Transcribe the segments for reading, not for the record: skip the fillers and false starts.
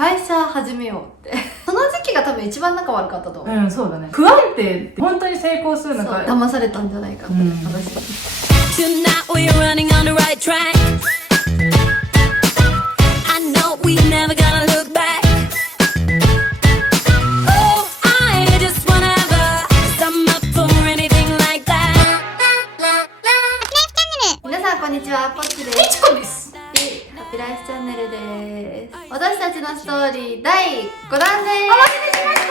会社始めようってその時期が多分一番仲悪かったと思う。うん、そうだね。不安定って本当に成功するのか。騙されたんじゃないかって、私。Tonight we're running on the right track. I know we never gonna look back. Oh, I just wanna have I'm up for anything like that. 皆さんこんにちは、ポッチです。いちこです。ハッピーライフチャンネルです。私たちのストーリー第5弾です。お待ちしてました。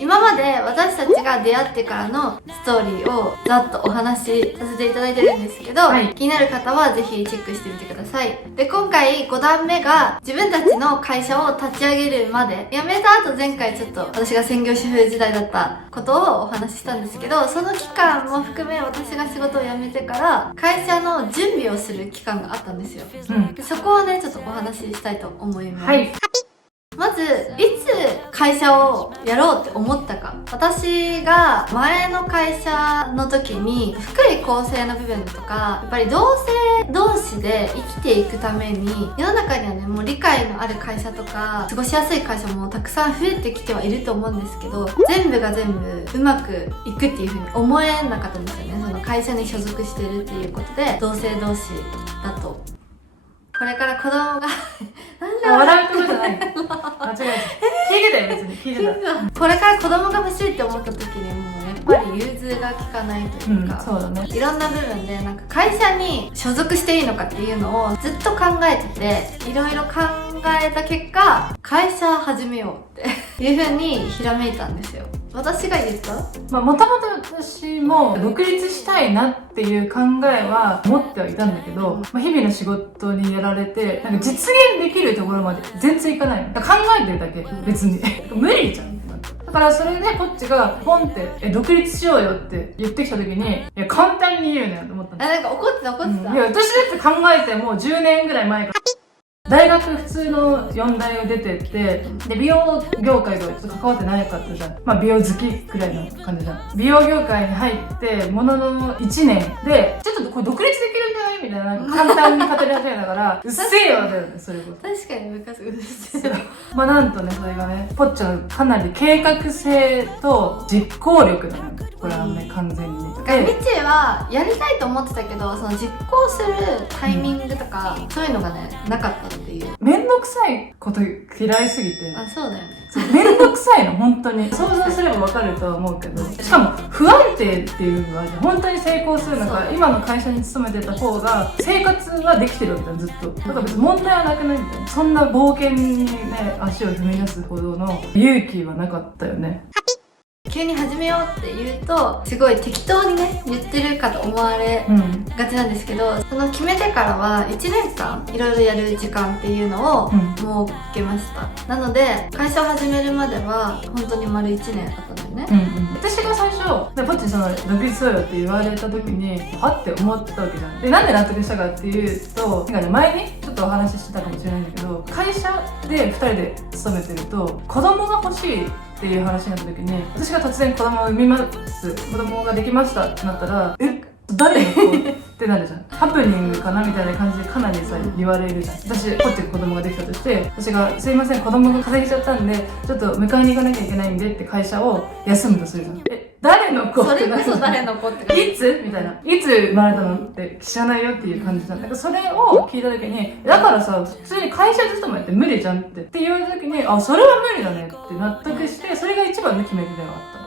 今まで私たちが出会ってからのストーリーをざっとお話しさせていただいてるんですけど、気になる方はぜひチェックしてみてください。で、今回5段目が自分たちの会社を立ち上げるまで、辞めた後前回ちょっと私が専業主婦時代だったことをお話ししたんですけど、その期間も含め私が仕事を辞めてから会社の準備をする期間があったんですよ。でそこをね、ちょっとお話ししたいと思います。まず、いつ会社をやろうって思ったか。私が前の会社の時に、福利厚生の部分とか、やっぱり同性同士で生きていくために、世の中にはね、もう理解のある会社とか、過ごしやすい会社もたくさん増えてきてはいると思うんですけど、全部が全部うまくいくっていう風に思えなかったんですよね。その会社に所属してるっていうことで、同性同士だと。これから子供がなんで笑うことじゃない。間違えた。聞いてたよ、別に。聞いてた。これから子供が欲しいって思った時にもうやっぱり融通が利かないというか、そうだね。いろんな部分でなんか会社に所属していいのかっていうのをずっと考えてて、いろいろ考えた結果、会社始めようっていう風にひらめいたんですよ。私が言った？もともと私も独立したいなっていう考えは持ってはいたんだけど、日々の仕事にやられて、なんか実現できるところまで全然いかないの。考えてるだけ、別に。無理じゃん。だからそれでこっちがポンって独立しようよって言ってきた時に、いや簡単に言うなよと思ったの。なんか怒ってた。いや私だって考えてもう10年ぐらい前から大学普通の4大を出てって、で、美容業界とちょっと関わってないかったじゃん。美容好きくらいの感じじゃん。美容業界に入って、ものの1年で、ちょっとこれ独立できるんじゃないみたいな、簡単に語り始めたから、うっせえよだよね、それこそ。確かに昔うるせえよ。なんとね、それがね、ポッチのかなり計画性と実行力だね。これはね、完全に。ミチはやりたいと思ってたけど、その実行するタイミングとか、そういうのがね、なかったっていう。めんどくさいこと嫌いすぎて。あ、そうだよね。めんどくさいの、本当に。想像すればわかるとは思うけど。しかも、不安定っていう部分は、本当に成功するのか、今の会社に勤めてた方が、生活はできてるわけだ、ずっと。だから別に問題はなくないみたいな。そんな冒険にね、足を踏み出すほどの勇気はなかったよね。急に始めようって言うとすごい適当にね言ってるかと思われがちなんですけど、その決めてからは1年間いろいろやる時間っていうのを設けました。なので会社を始めるまでは本当に丸1年あったんだよね。私が最初ポッチにその独立しようよって言われた時にはって思ったわけじゃん。で、なんで納得したかっていうと、なんかね、前にちょっとお話ししてたかもしれないんだけど、会社で2人で勤めてると子供が欲しいっていう話になった時に、私が突然子供を産みます、子供ができましたってなったら、誰の子ってなるじゃん。ハプニングかなみたいな感じでかなりさ言われるじゃん。私こっちに子供ができたとして、私がすいません子供が風邪ひいちゃったんでちょっと迎えに行かなきゃいけないんでって会社を休むとするじゃん。誰の子？それこそ誰の子って感じ。いつみたいな。いつ生まれたのって知らないよっていう感じじゃん。なんかそれを聞いた時に、だからさ、普通に会社勤めって無理じゃんって言われた時に、あ、それは無理だねって納得して、それが一番の決め手ではあった。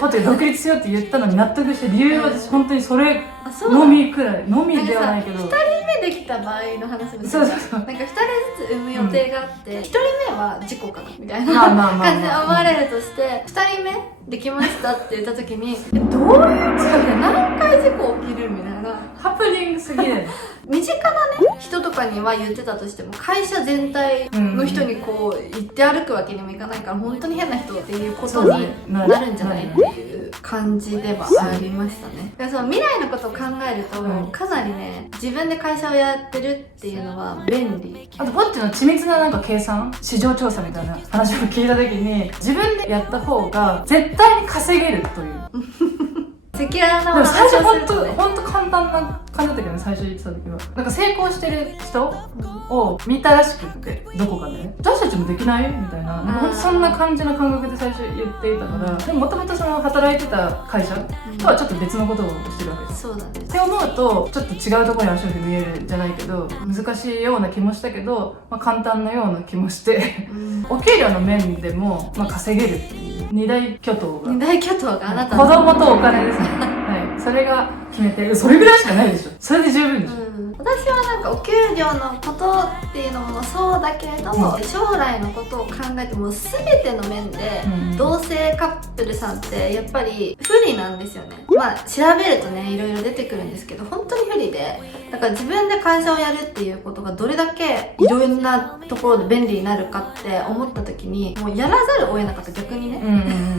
パッと独立しようって言ったのに納得して、理由は私本当にそれのみくらい、のみではないけど。2人目できた場合の話もそう。なんか2人ずつ産む予定があって、1人目は事故かなみたいな感じで思われるとして、2人目できましたって言った時に、どういう事故で何回事故起きるみたいな。ハプニングすぎる。身近なね、人とかには言ってたとしても、会社全体の人にこう言って歩くわけにもいかないから、本当に変な人っていうことになるんじゃないっていう感じではありましたね。だからその未来のことを考えると、かなりね、自分で会社をやってるっていうのは便利。あとポッチの緻密ななんか計算、市場調査みたいな話を聞いた時に、自分でやった方が絶対に稼げるという。赤裸々なでも最初話をするとね、本当簡単な感じだったけどね、最初言ってた時は。なんか成功してる人を見たらしくって、どこかでね、私たちもできないみたいな、なんかほんとそんな感じの感覚で最初言っていたから、でももともとその働いてた会社とはちょっと別のことをしてるわけです。そうだね。って思うとちょっと違うところに足を踏み入れるじゃないけど、難しいような気もしたけど、まあ、簡単なような気もしてお給料の面でも、まあ、稼げるっていう二大巨頭が、二大巨頭があなた子供とお金ですねはい、それが決めてる。それぐらいしかないでしょ。それで十分でしょ。私はなんかお給料のことっていうのもそうだけれども、将来のことを考えても全ての面で、同性カップルさんってやっぱり不利なんですよね。まあ調べるとねいろいろ出てくるんですけど、本当に不利で、だから自分で会社をやるっていうことがどれだけいろんなところで便利になるかって思った時に、もうやらざるを得なかった。逆にね、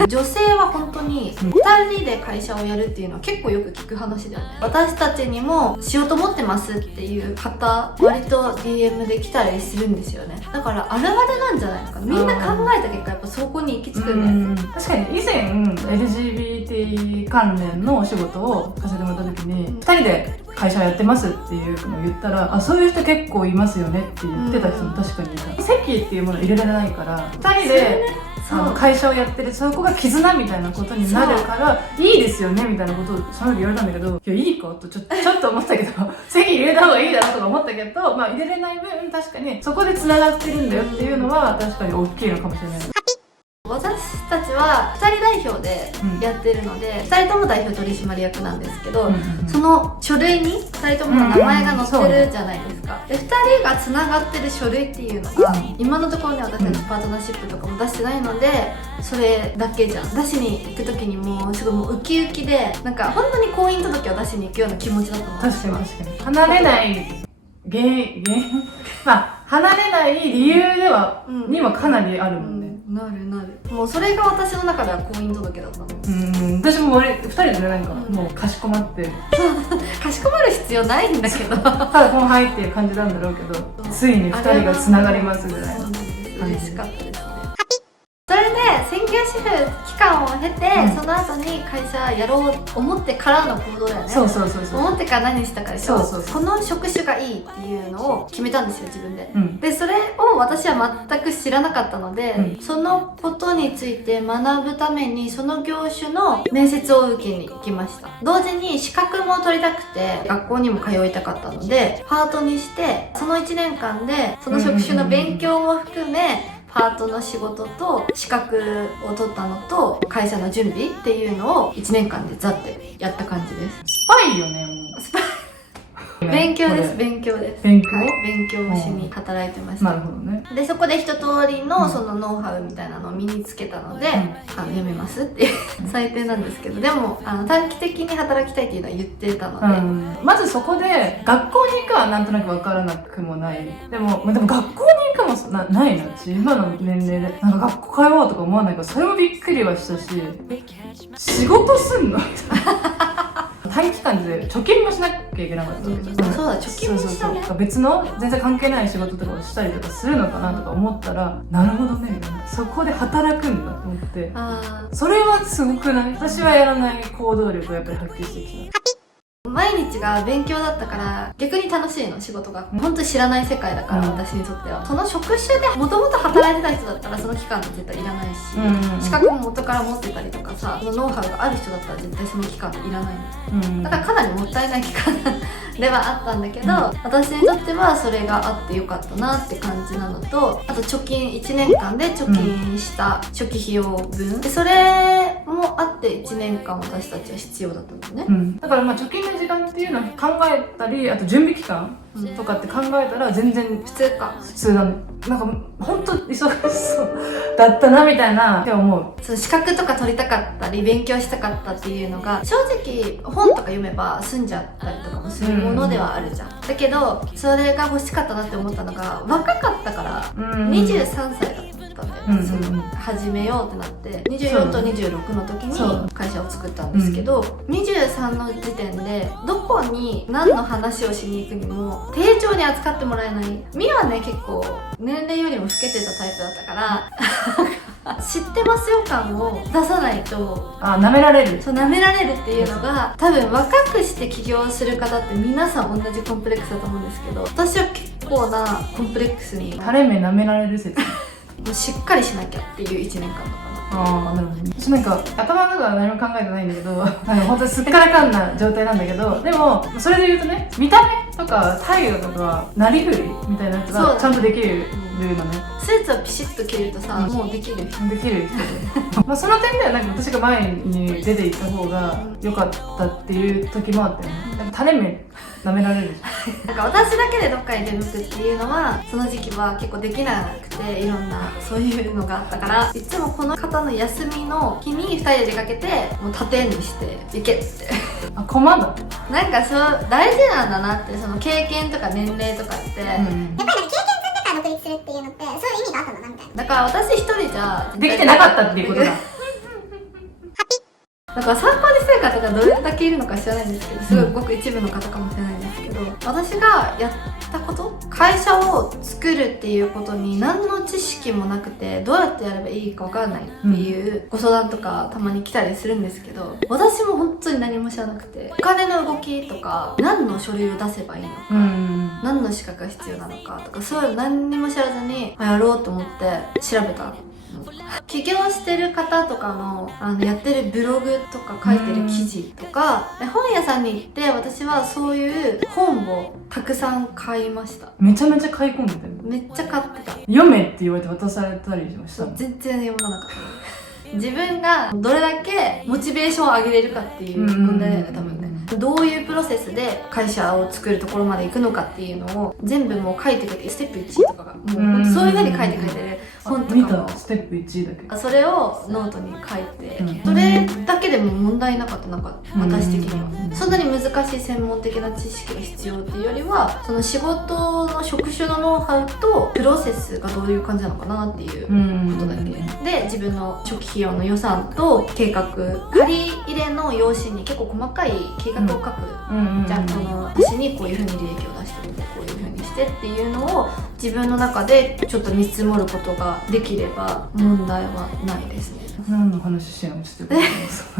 女性は本当に2人で会社をやるっていうのは結構よく聞く話だよね。私たちにもしようと思ってますっていう方割と DM で来たりするんですよね。だからあるあるなんじゃないのかな。みんな考えた結果やっぱそこに行き着くんだよね。確かに以前 LGBT 関連のお仕事をさせてもらった時に、2人で会社やってますっていうのを言ったら、あ、そういう人結構いますよねって言ってた人も確かにいた。籍っていうものを入れられないから、2人で会社をやってる、そこが絆みたいなことになるからいいですよねみたいなことをその時言われたんだけど、いやいいかとちょっと思ったけど籍入れた方がいいだろうとか思ったけど、まあ入れれない分確かにそこで繋がってるんだよっていうのは確かに大きいのかもしれない。私たちは2人代表でやってるので、2人とも代表取締役なんですけど、その書類に2人ともの名前が載ってるじゃないですか。で2人がつながってる書類っていうのが、今のところね私たちパートナーシップとかも出してないので、それだけじゃん。出しに行く時にもうすごいもうウキウキで、なんか本当に婚姻届を出しに行くような気持ちだったの。確かに確かに離れないまあ離れない理由では、にはかなりあるもんね。なる。もうそれが私の中では婚姻届だったの。私も2人でなんかもうかしこまってかしこまる必要ないんだけどただこのはいっていう感じなんだろうけど、ついに2人がつながりますぐらいの。嬉しかったですね。それで専業主婦期間を経て、その後に会社やろうと思ってからの行動だよね。そう思ってから何したかでしょ。そうこの職種がいいっていうのを決めたんですよ自分で。でそれを私は全く知らなかったので、そのことについて学ぶためにその業種の面接を受けに行きました。同時に資格も取りたくて学校にも通いたかったのでパートにして、その1年間でその職種の勉強も含めパートの仕事と資格を取ったのと会社の準備っていうのを1年間でザッてやった感じです。スパイよね、もう。スパイ勉強です。勉強はい、勉強をしに働いてました。なるほどね。でそこで一通りのそのノウハウみたいなのを身につけたので、やめますっていう最低なんですけど、でも短期的に働きたいっていうのは言ってたので、まずそこで学校に行くはなんとなく分からなくもない。でも学校に行くもないなし、今の年齢でなんか学校通おうとか思わないから、それもびっくりはしたし、仕事すんの短期間で貯金もしなきゃいけなかったわけじゃん。そうだ、貯金もしたね。別の全然関係ない仕事とかをしたりとかするのかなとか思ったら、なるほどねみたいな、そこで働くんだと思って、それはすごくない？私はやらない行動力をやっぱり発揮してきた。毎日が勉強だったから逆に楽しいの、仕事が本当に知らない世界だから、私にとっては。その職種でもともと働いてた人だったらその期間って絶対いらないし、資格も元から持ってたりとかさ、そのノウハウがある人だったら絶対その期間いらないの、だからかなりもったいない期間ではあったんだけど、私にとってはそれがあってよかったなって感じなのと、あと貯金1年間で貯金した初期費用分、でそれもあって1年間私たちは必要だったんだよね、だからまあ貯金の時間っていうのを考えたり、あと準備期間とかって考えたら全然普通か。普通だね。なんか本当忙しそうだったなみたいなって思う。その資格とか取りたかったり勉強したかったっていうのが正直本とか読めば済んじゃったりとかもするものではあるじゃん、だけどそれが欲しかったなって思ったのが若かったから、23歳だったんだよね、その始めようってなって24と26の時に会社を作ったんですけど、23の時点でどこに何の話をしに行くにも丁重に扱ってもらえない。ミはね結構年齢よりも老けてたタイプだったから知ってますよ感を出さないとあ、舐められる。そう舐められるっていうのが多分若くして起業する方って皆さん同じコンプレックスだと思うんですけど、私は結構なコンプレックスに垂れ目舐められる説。もうしっかりしなきゃっていう1年間だかああ、なるほどね。私なんか頭の中は何も考えてないんだけど、なんか本当にすっからかんな状態なんだけど、でもそれで言うとね、見た目とか態度とかなりふりみたいなやつそうだねがちゃんとできるのね。らスーツをピシッと着るとさ、もうできる人できる人でまあその点ではなんか私が前に出て行った方が良かったっていう時もあったよね。なんか垂れ目舐められるじなんか私だけでどっかに出向くっていうのはその時期は結構できなくて、いろんなそういうのがあったから、いつもこの方の休みの日に2人で出かけてもう盾にして行けってゃん。あ、駒だ。なんかそう大事なんだなって、その経験とか年齢とかって、うん。やっぱりなんか経験積んでから独立するっていうのってそういう意味があったんだなみたいな。だから私一人じゃできてなかったっていうことだ。だから参考にしてる方がどれだけいるのか知らないんですけど、すごいごく一部の方かもしれないんですけど、私がやったこと、会社を作るっていうことに何の知識もなくてどうやってやればいいか分からないっていうご相談とかたまに来たりするんですけど、私も本当に何も知らなくて、お金の動きとか何の書類を出せばいいのか、うん。何の資格が必要なのかとか、そういうの何にも知らずにやろうと思って調べた。起業してる方とかのやってるブログとか書いてる記事とか、本屋さんに行って私はそういう本をたくさん買いました。めちゃめちゃ買い込んでたよ。めっちゃ買ってた。読めって言われて渡されたりもしたの。全然読まなかった自分がどれだけモチベーションを上げれるかっていう問題だよね、多分ね。どういうプロセスで会社を作るところまで行くのかっていうのを全部もう書いてくれて、ステップ1とかがもう本当そういう風に書いてくれてる本とか見もたステップ1だけ。それをノートに書いて、うんそれだけでも問題なかった、なんか私的には、うんそんなに難しい専門的な知識が必要っていうよりは、その仕事の職種のノウハウとプロセスがどういう感じなのかなっていうことだけで、自分の初期費用の予算と計画、借り入れの用紙に結構細かい計画を書く、じゃあこの年にこういうふうに利益を出してみて、こういうふうにしてっていうのを自分の中でちょっと見積もることができれば問題はないですね。何の話してんのしてくれます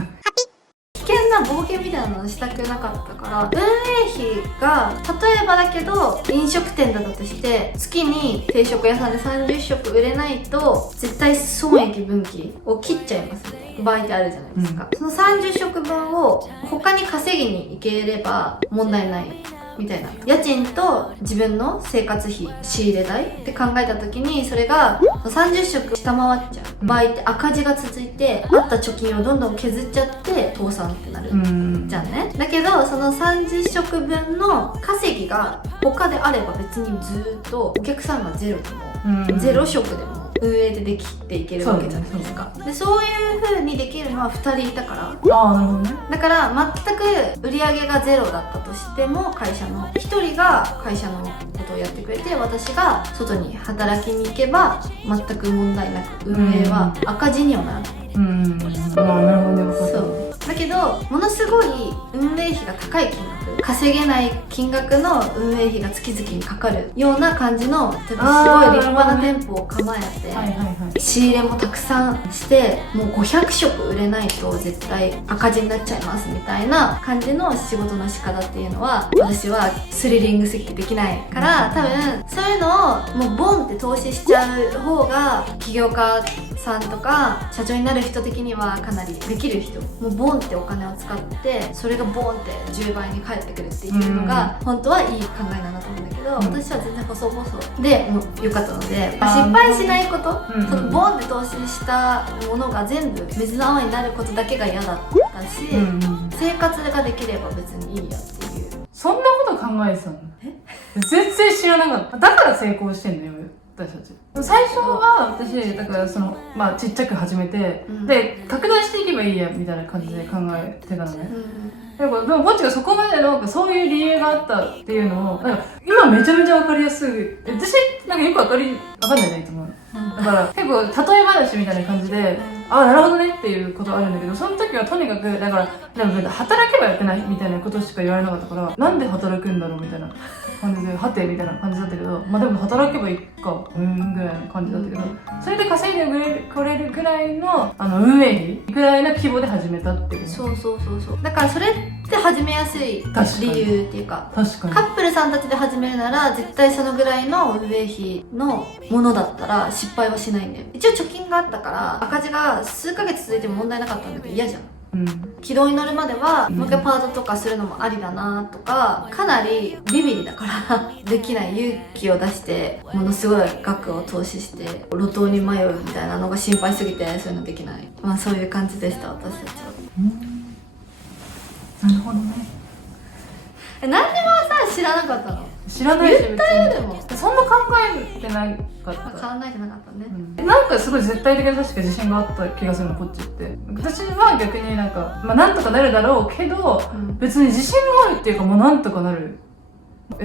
危険な冒険みたいなのをしたくなかったから、運営費が例えばだけど飲食店だったとして月に定食屋さんで30食売れないと絶対損益分岐を切っちゃいますみたいな場合ってあるじゃないですか、その30食分を他に稼ぎに行ければ問題ないみたいな。家賃と自分の生活費、仕入れ代って考えた時に、それが30食下回っちゃう場合って赤字が続いて、あった貯金をどんどん削っちゃって倒産ってなるじゃんね。だけどその30食分の稼ぎが他であれば別にずっとお客さんがゼロでも、ゼロ食でも運営でできていけるわけじゃないですか。でそういう風にできるのは2人いたから。ああ、なるほどね。だから全く売り上げがゼロだったとしても、会社の1人が会社のことをやってくれて、私が外に働きに行けば全く問題なく運営は赤字にはならない。まあなるほどね、分かった。そうだけどものすごい運営費が高い金額、稼げない金額の運営費が月々にかかるような感じの、例えばすごい立派な店舗を構えて、はいはいはい。仕入れもたくさんしてもう500食売れないと絶対赤字になっちゃいますみたいな感じの仕事の仕方っていうのは私はスリリングすぎてできないから、多分そういうのをもうボンって投資しちゃう方が起業家さんとか社長になる人的にはかなりできる人、もうボンってお金を使ってそれがボンって10倍に返ってくるっていうのが本当はいい考えなんだと思うんだけど、私は全然細々でもう良かったので、失敗しないこと、そのボンって投資したものが全部水の泡になることだけが嫌だったし、生活ができれば別にいいやっていう。そんなこと考えてたの？全然知らなかった。だから成功してんのよ、私たち。最初は私だからまあちっちゃく始めて、で拡大していけばいいやみたいな感じで考えてたのね。でもぼっちがそこまでのそういう理由があったっていうのをなんか今めちゃめちゃ分かりやすい。私なんかよく分かんないね、いつも。だから結構例え話みたいな感じでああなるほどねっていうことあるんだけど、その時はとにかくだからでも働けばやってないみたいなことしか言われなかったから、なんで働くんだろうみたいな感じではてみたいな感じだったけど、まあでも働けばいいかぐらいの感じだったけど、それで稼いでくれるぐらいの運営費ぐらいの規模で始めたっていう。そうだからそれって始めやすい理由っていうか、確かにカップルさんたちで始めるなら絶対そのぐらいの運営費のものだったら失敗はしないんだよ。一応貯金があったから赤字が数ヶ月続いても問題なかったんだけど嫌じゃん。軌道に乗るまではもう一回パートとかするのもありだなとか、かなりビビりだからできない勇気を出してものすごい額を投資して路頭に迷うみたいなのが心配すぎてそういうのできない。まあそういう感じでした私たちは。なるほどね。何でもさ知らなかったの？知らないし言ったよでもそんな考えてないかった。考えてなかったね、なんかすごい絶対的に確か自信があった気がするのこっちって。私は逆になんかまあなんとかなるだろうけど、別に自信があるっていうかもうなんとかなる、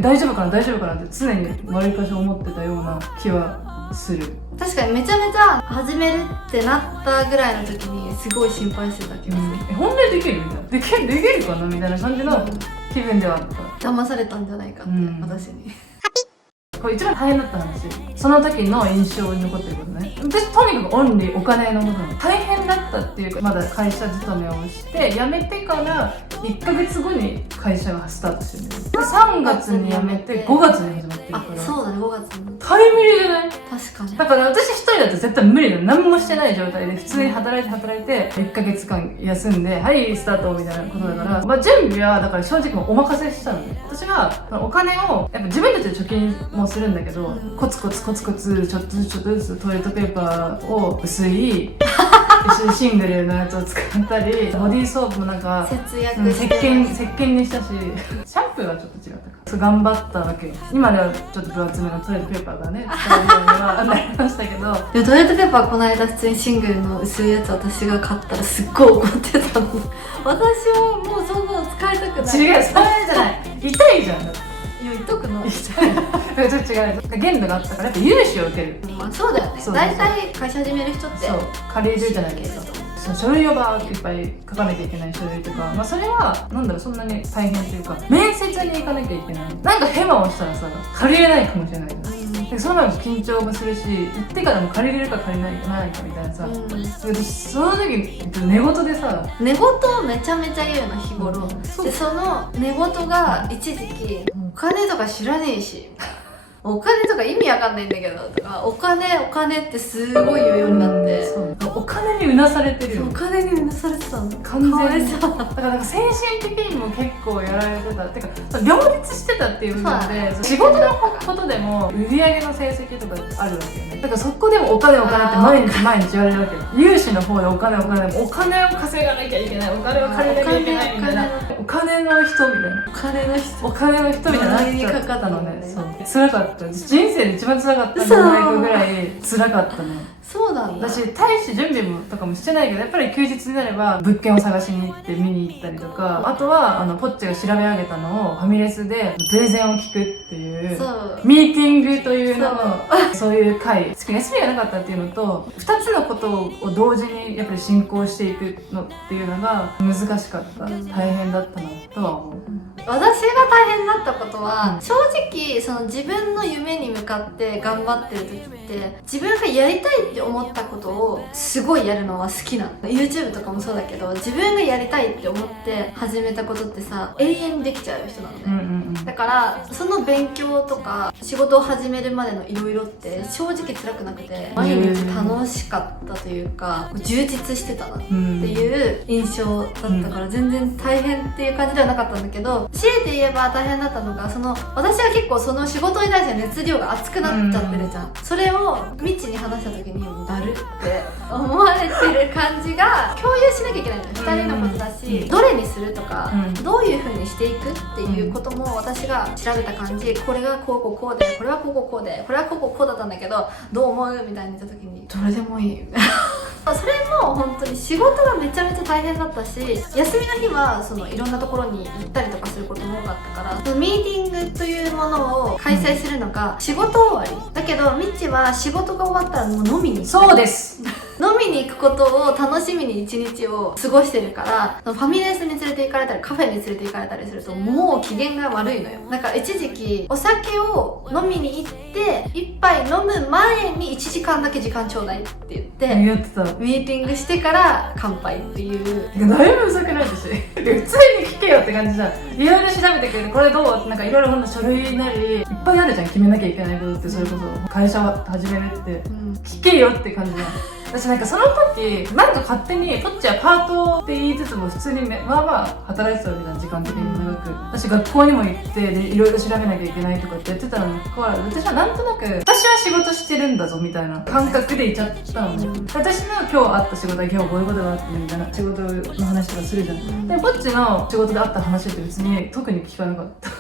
大丈夫かな大丈夫かなって常にわりかし思ってたような気はする。確かにめちゃめちゃ始めるってなったぐらいの時にすごい心配してた気がする、本当にできるみたいな、できるかなみたいな感じの気分ではあった。騙されたんじゃないかって、私にこれ一番大変だった話、その時の印象に残ってることね。私とにかくオンリーお金のことなの。大変だったっていうか、まだ会社勤めをして辞めてから1ヶ月後に会社がスタートしてるんですよ。3月に辞めて5月に始まってるから。あ、そうだね、5月にタイムリーじゃない？確かに。だから私一人だと絶対無理だよ。何もしてない状態で普通に働いて1ヶ月間休んではいスタートみたいなことだから、まあ準備はだから正直もうお任せしたのね。私はお金をやっぱ自分たちで貯金もするんだけど、コツコツちょっとずつトイレットペーパーを薄いシングルのやつを使ったり、ボディーソープもなんか節約石して鹸にしたし、シャンプーはちょっと違ったか。そう頑張ったわけよ。今ではちょっと分厚めのトイレットペーパーがね使えるようにはなりましたけど、でもトイレットペーパーこの間普通にシングルの薄いやつ私が買ったらすっごい怒ってたの。私はもうそんなの使いたくない。違う、それじゃない、痛いじゃん。いや、痛くない。ちょっと違う、限度があったからやっぱ融資を受ける。まあそうだよね。大体会社始める人ってそう借りるじゃないですか。そう書類をバーっていっぱい書かなきゃいけない書類とか、まあそれはなんだろう、そんなに大変というか、面接に行かなきゃいけない、なんかヘマをしたらさ借りれないかもしれないじゃん。でその前も緊張もするし、行ってからも借りれるか借りないかみたいなさ、私その時寝言でさ、寝言をめちゃめちゃ言うの日頃、でその寝言が一時期お金とか知らねえしお金とか意味わかんないんだけどとか、お金ってすごい言うようになって、お金にうなされてるよ。お金にうなされてたの完全に。だから精神的にも結構やられてたってか、両立してたっていう部分で、仕事のことでも売り上げの成績とかあるわけよね。だからそこでもお金って毎日言われるわけよ。融資の方でお金を稼がなきゃいけない、お金を借りなきゃいけないみたいな、お金の人みたいな、お金の人みたいになっちゃったのね。そう辛かった。人生で一番辛かったんじゃないかぐらい辛かったね。そうなんだ。私大して準備もとかもしてないけど、やっぱり休日になれば物件を探しに行って見に行ったりとか、あとはポッチが調べ上げたのをファミレスでプレゼンを聞くっていうミーティングというののそういう会、休みがなかったっていうのと、2つのことを同時にやっぱり進行していくのっていうのが難しかった、大変だったなとは思う。私が大変だったことは、正直その自分の夢に向かって頑張ってる時って自分がやりたいって思ったことをすごいやるのは好きなの。 YouTube とかもそうだけど、自分がやりたいって思って始めたことってさ永遠にできちゃう人なのね、だからその勉強とか仕事を始めるまでのいろいろって正直辛くなくて、毎日楽しかったというか充実してたなっていう印象だったから、全然大変っていう感じではなかったんだけど、強いて言えば大変だったのが、私は結構その仕事に対して熱量が熱くなっちゃってるじゃん、それをミッチに話した時にもうだるって思われてる感じが共有しなきゃいけないのよ。2人のことだし、どれにするとか、どういう風にしていくっていうことも私が調べた感じ、これがこうで、これはこうで、これはこうだったんだけどどう思うみたいに言った時にどれでもいいそれも本当に仕事がめちゃめちゃ大変だったし、休みの日はいろんなところに行ったりとかすることも多かったから、ミーティングというものを開催するのが仕事終わりだけど、ミッチは仕事が終わったらもう飲みに行く。そうです飲みに行くことを楽しみに一日を過ごしてるから、ファミレスに連れて行かれたりカフェに連れて行かれたりするともう機嫌が悪いのよ。だから一時期お酒を飲みに行って一杯飲む前に1時間だけ時間ちょうだいって言って言ってた。ミーティングしてから乾杯っていう。だいぶうざくないし普通に聞けよって感じじゃん。いろいろ調べてくれてこれどうってなんかいろいろほんと書類なりいっぱいあるじゃん、決めなきゃいけないことって。それこそ会社を始めるって聞けよって感じじゃん。私なんかその時なんか勝手にこっちはパートって言いつつも普通にまあまあ働いてたわけじゃん、時間的に長く。私学校にも行ってでいろいろ調べなきゃいけないとかってやってたのにかかわらず、私はなんとなく私は仕事してるんだぞみたいな感覚でいちゃったのね。私の今日あった仕事は今日こういうことがあってみたいな仕事の話とかするじゃん。でこっちの仕事であった話って別に特に聞かなかった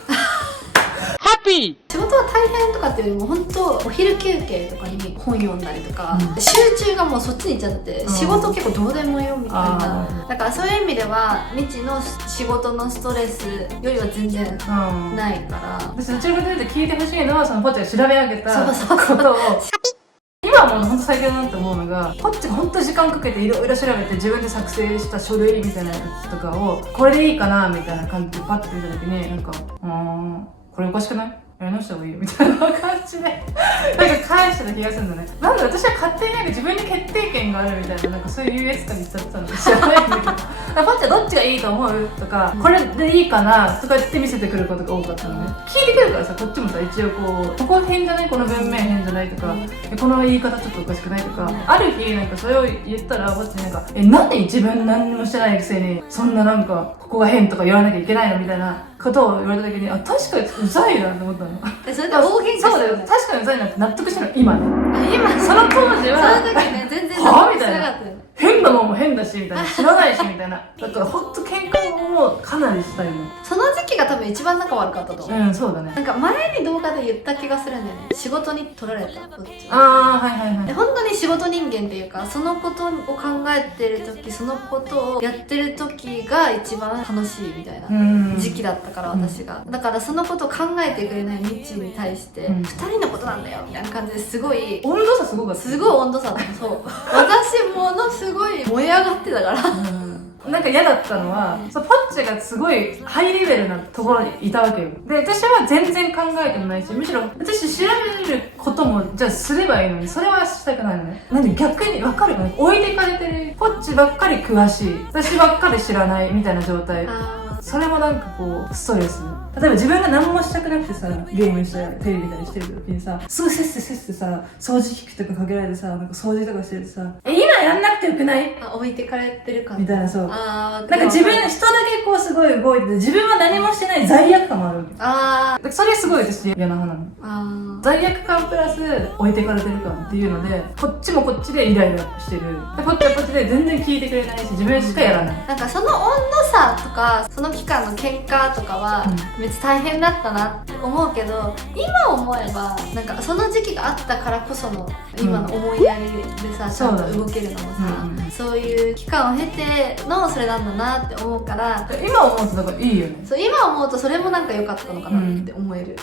仕事は大変とかっていうよりも本当お昼休憩とかに本読んだりとか、集中がもうそっちに行っちゃってて、仕事結構どうでもよみたいな。だからそういう意味では未知の仕事のストレスよりは全然ないから、私どちらかというと聞いてほしいのはそのポッチが調べ上げたそうことを今もう本当最強だなって思うのが、こっちが本当時間かけていろいろ調べて自分で作成した書類みたいなやつとかをこれでいいかなみたいな感じでパッて見た時になんかこれおかしくない？やり直した方がいいよみたいな感じでなんか返してた気がするんだね。なんで私は勝手になんか自分に決定権があるみたいな、なんかそういう優越感に言っちゃってたの知らないんだけどパッチはどっちがいいと思うとか、これでいいかなとか言って見せてくることが多かったのね。聞いてくるからさ、こっちもさ一応ここ変じゃない、この文面変じゃないとか、この言い方ちょっとおかしくないとか、ある日なんかそれを言ったらパッチなんかなんで自分何もしてないくせにそんななんかここが変とか言わなきゃいけないのみたいなことを言われた時に確かにうざいなと思ったの。それで大喧嘩したそうだよ、確かにうざいなって納得したの今ね。今その当時はその時ね全然はぁみたいななかったよ。変なもんも変だしみたいな、知らないしみたいな。だからほんと喧嘩もかなりしたいの。その時期が多分一番仲悪かったと思う。そうだね。なんか前に動画で言った気がするんだよね。仕事に取られたこっちはいはいはい。本当に仕事人間っていうか、そのことを考えてる時、そのことをやってる時が一番楽しいみたいな時期だったから、私がだからそのことを考えてくれないミッチーに対して2人のことなんだよみたいな感じですごい温度差すごかった。すごい温度差だった。そう私ものすごい燃え上がってたからなんか嫌だったのは、ポッチがすごいハイレベルなところにいたわけよ。で、私は全然考えてもないし、むしろ私調べることもじゃあすればいいのに、それはしたくないのね。なんで逆に分かるかな、置いていかれてる。ポッチばっかり詳しい、私ばっかり知らないみたいな状態。それもなんかこうストレス。例えば自分が何もしたくなくてさ、ゲームしたりテレビ見たりしてる時にさ、すぐせっせさ、掃除機とかかけられてさ、なんか掃除とかしてるとさ、今やんなくてよくない？置いてかれてる感じみたいな。そうなんか自分、人だけこうすごい動いてて、自分は何もしてない罪悪感もあるわけ。だからそれすごい私嫌な派なの。罪悪感プラス置いてかれてる感っていうので、こっちもこっちでイライラしてる。でこっちはこっちで全然聞いてくれないし、自分しかやらない。なんかその温度差とかその期間の喧嘩とかはめっちゃ大変だったなって思うけど、今思えばなんかその時期があったからこその今の思いやりでさ、ちゃんと動けるのもさ、そういう期間を経てのそれなんだなって思うから、今思うとだからいいよね。そう今思うとそれもなんか良かったのかなって思える。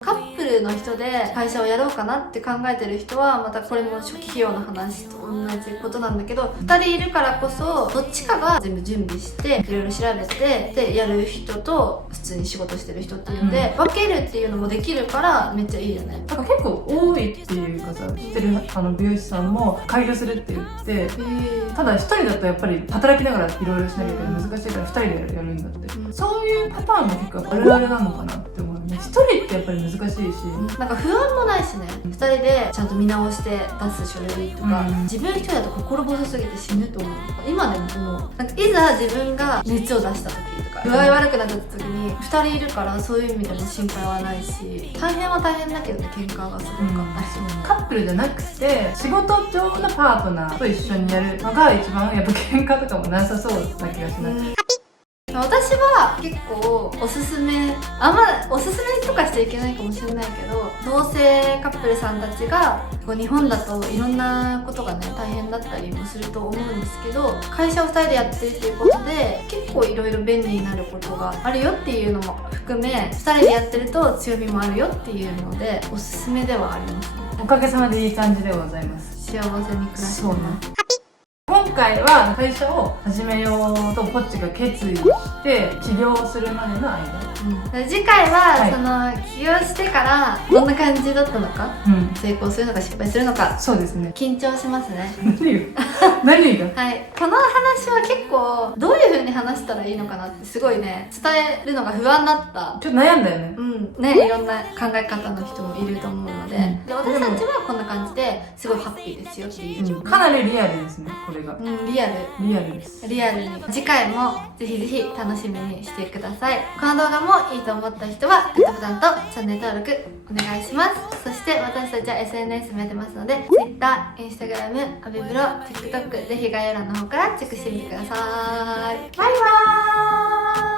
カップルの人で会社をやろうかなって考えてる人はまたこれも初期費用の話と同じことなんだけど、2人いるからこそどっちかが全部準備していろいろ調べてでやる人と普通に仕事してる人っていうので、分けるっていうのもできるからめっちゃいいよね。だから結構多いっていうかさ、知ってる美容師さんも開業するって言って、ただ1人だとやっぱり働きながらいろいろしなきゃいけない、難しいから2人でやるんだって、そういうパターンも結構あるあるなのかなって思うね。1人ってやっぱり難しいし、なんか不安もないしね。2人でちゃんと見直して出す書類とか、自分一人だと心細すぎて死ぬと思う。今でも思う。なんかいざ自分が熱を出した時とか具合悪くなった時に2人いるからそういう意味でも心配はないし、大変は大変だけどね、喧嘩がすごかったし、カップルじゃなくて仕事上のパートナーと一緒にやるのが一番やっぱ喧嘩とかもなさそうな気がしない。私は結構おすすめ、あんまおすすめとかしちゃいけないかもしれないけど、同性カップルさんたちがこう日本だといろんなことがね大変だったりもすると思うんですけど、会社を2人でやってるっていうことで結構いろいろ便利になることがあるよっていうのも含め、2人でやってると強みもあるよっていうのでおすすめではありますね。おかげさまでいい感じでございます。幸せに暮らしてそうねます。今回は会社を始めようとポッチが決意して起業するまでの間、次回は、はいその起業してからどんな感じだったのか、うん、成功するのか失敗するのかそうですね。緊張しますね。何がはい、この話は結構どういう風に話したらいいのかなってすごいね伝えるのが不安だった。ちょっと悩んだよね。ね、いろんな考え方の人もいると思うので、うんで私たちはこんな感じですごいハッピーですよっていう、かなりリアルですね、これが。リアルリアルです。リアルに次回もぜひぜひ楽しみにしてください。この動画もいいと思った人はグッドボタンとチャンネル登録お願いします。そして私たちは SNS もやってますので Twitter、Instagram、アビブロ、TikTok ぜひ概要欄の方からチェックしてみてください。バイバーイ。